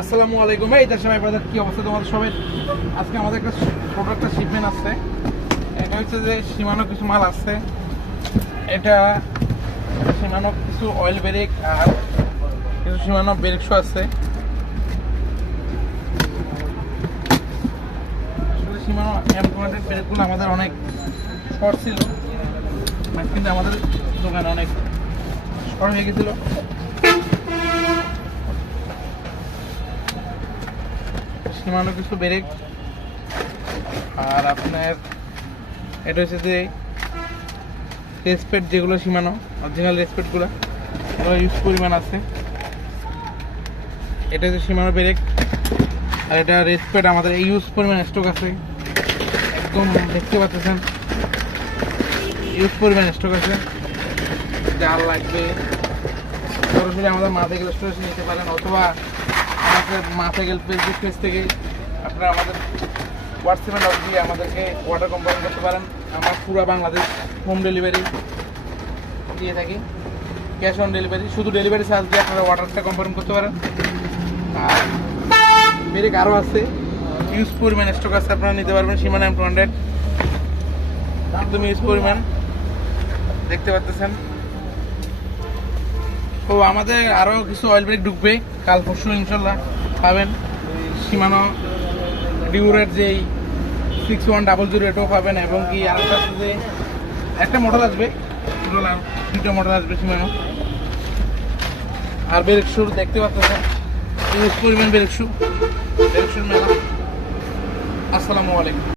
আসসালামু আলাইকুম। এই দেশের ভাই ব্রাদার, কি অবস্থা তোমাদের সবাই? আজকে আমাদের একটা ছোট একটা শিপমেন্ট আছে। এটা হচ্ছে যে সীমানো কিছু মাল আছে। এটা সীমানো কিছু অয়েল ব্রেক আর কিছু সীমানো ব্রেক শু আছে। আসলে সীমানো এমপ্লয়েন্টেড ব্রেকগুলো আমাদের অনেক শর্ট ছিল, কিন্তু আমাদের দোকানে অনেক শর্ট হয়ে গেছিল। সীমানো কিছু ব্রেক আর আপনার এটা হচ্ছে যে রেসপেক্ট, যেগুলো সীমানো অরিজিনাল রেসপেক্টগুলো ইউজ পরিমাণ আছে। এটা হচ্ছে সীমানো ব্রেক আর এটা রেসপেক্ট আমাদের এই ইউজ পরিমাণ স্টক আছে। একদম দেখতে পাচ্ছেন ইউজ পরিমাণ স্টক আছে। যার লাগবে সরাসরি আমাদের মাথাগেল স্টোরে নিতে পারেন, অথবা আমাদের মাথাগেল পেজ থেকে আপনারা আমাদের হোয়াটসঅ্যাপে নক দিয়ে আমাদেরকে অর্ডার কনফার্ম করতে পারেন। আমরা পুরো বাংলাদেশ হোম ডেলিভারি দিয়ে থাকি, ক্যাশ অন ডেলিভারি। শুধু ডেলিভারি চার্জ দিয়ে আপনারা অর্ডারটা কনফার্ম করতে পারেন। আর ব্রেক আরও আছে, ইউজ পরিমাণ স্টক আছে, আপনারা নিতে পারবেন। সীমানা এমপ্লয়েন্টেড একদম ইউজ পরিমাণ দেখতে পাচ্ছেন। তো আমাদের আরও কিছু অয়েল ব্রেক ঢুকবে কাল পরশু, ইনশাল্লাহ পাবেন। সীমানো ডিউরের যেই 6100 এটাও পাবেন, এবং কি আরেকটা আছে যে একটা মডেল আসবে, আর দুটো মডেল আসবে সীমানো। আর ব্রেক শু দেখতে পাচ্ছেন, ইউজ পরিমাণ ব্রেক শুর মেলা। আসসালামু আলাইকুম।